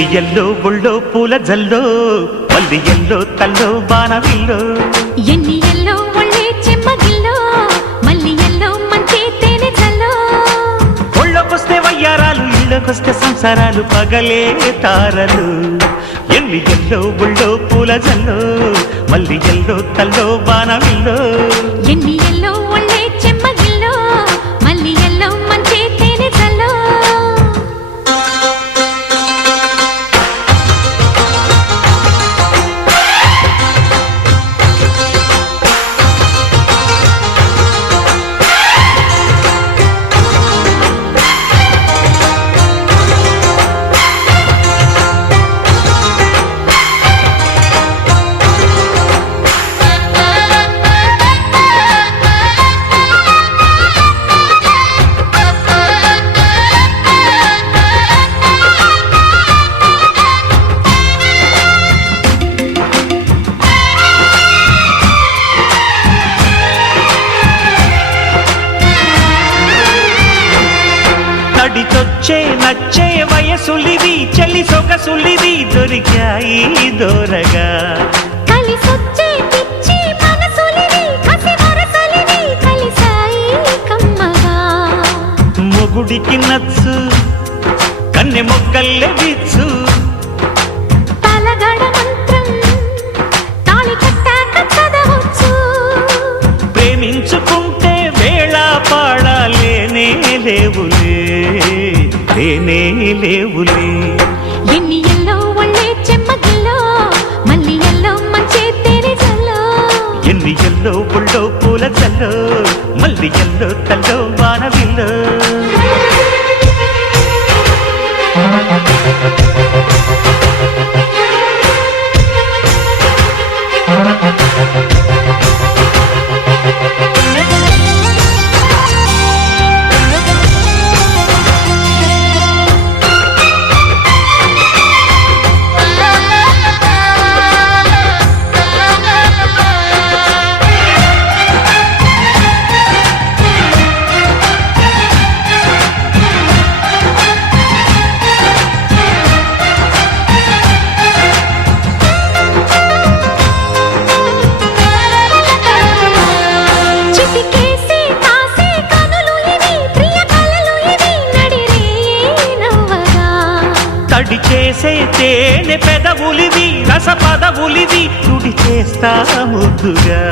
ఎన్ని ఎల్లో ఒళ్ళో పూల జల్లో మల్లి ఎల్లో తల్లో బాణవిల్లో ఎన్ని ఎల్లో ఒళ్ళే చెమ్మగిల్లో మల్లి ఎల్లో మంచి తేనె జల్లో ఒళ్ళొకొస్తే వయ్యారాలు ఇళ్ళకొస్తే సంసారాలు పగలే తారలు ఎన్ని ఎల్లో ఒళ్ళో పూల జల్లో మల్లి ఎల్లో తల్లో బాణవిల్లో ఎన్ని ఎల్లో ఒళ్ళే చెమ్మగిల్లో మల్లి ఎల్లో మంచి తేనె జల్లో తడిచొచ్చే నచ్చే వయసులివి చెలి సొగసులివి దొరికాయి దోరగా కలిసొచ్చే పిచ్చి మనసులివి కసి వరసలివి కలిసాయి కమ్మగా మొగుడికి నచ్చు కన్నె మొగ్గల్లే విచ్చు తలగడ మంత్రం తాళి కట్టాక చదవచ్చు ప్రేమించుకుంటే వేళ పాడాలేనే లేవులే లేనే లేవులే ఎన్ని ఎల్లో ఒళ్ళే చెమ్మగిల్లో మల్లి ఎల్లో మంచి తేనె జల్లో ఎన్ని ఎల్లో ఒళ్ళో పూల జల్లో మల్లి ఎల్లో తల్లో వానవిల్లో చిటికేసి కాసే కనులు ఇవి ప్రియ కలలు ఇవి నడిరే నవ్వగా తడి చేసే తేనె పెదవులివి రస పదవులివి తుడి చేస్తా ముద్దుగా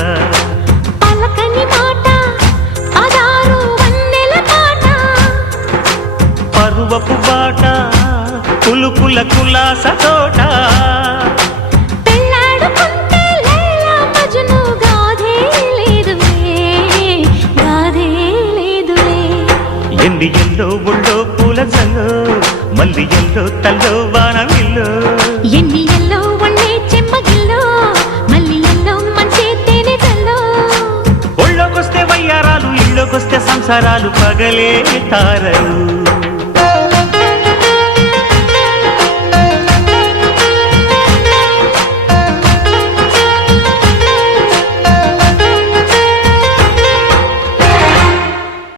పలకని మాట పదారు వన్నెల పాట పరువపు బాట కులుకుల కులాస తోట పెళ్ళాడుకుంటే లైలా మజ్ను గాథే లేదులే గాథే లేదులే ఎన్ని ఎల్లో ఒళ్ళో పూల జల్లో మల్లి ఎల్లో తల్లో వానవిల్లో ఎన్ని ఎల్లో ఒళ్ళే చెమ్మగిల్లో మల్లి ఎల్లో మంచి తేనె జల్లో ఒళ్ళోకొస్తే వయ్యారాలు ఇళ్ళోకొస్తే సంసారాలు పగలే తారలు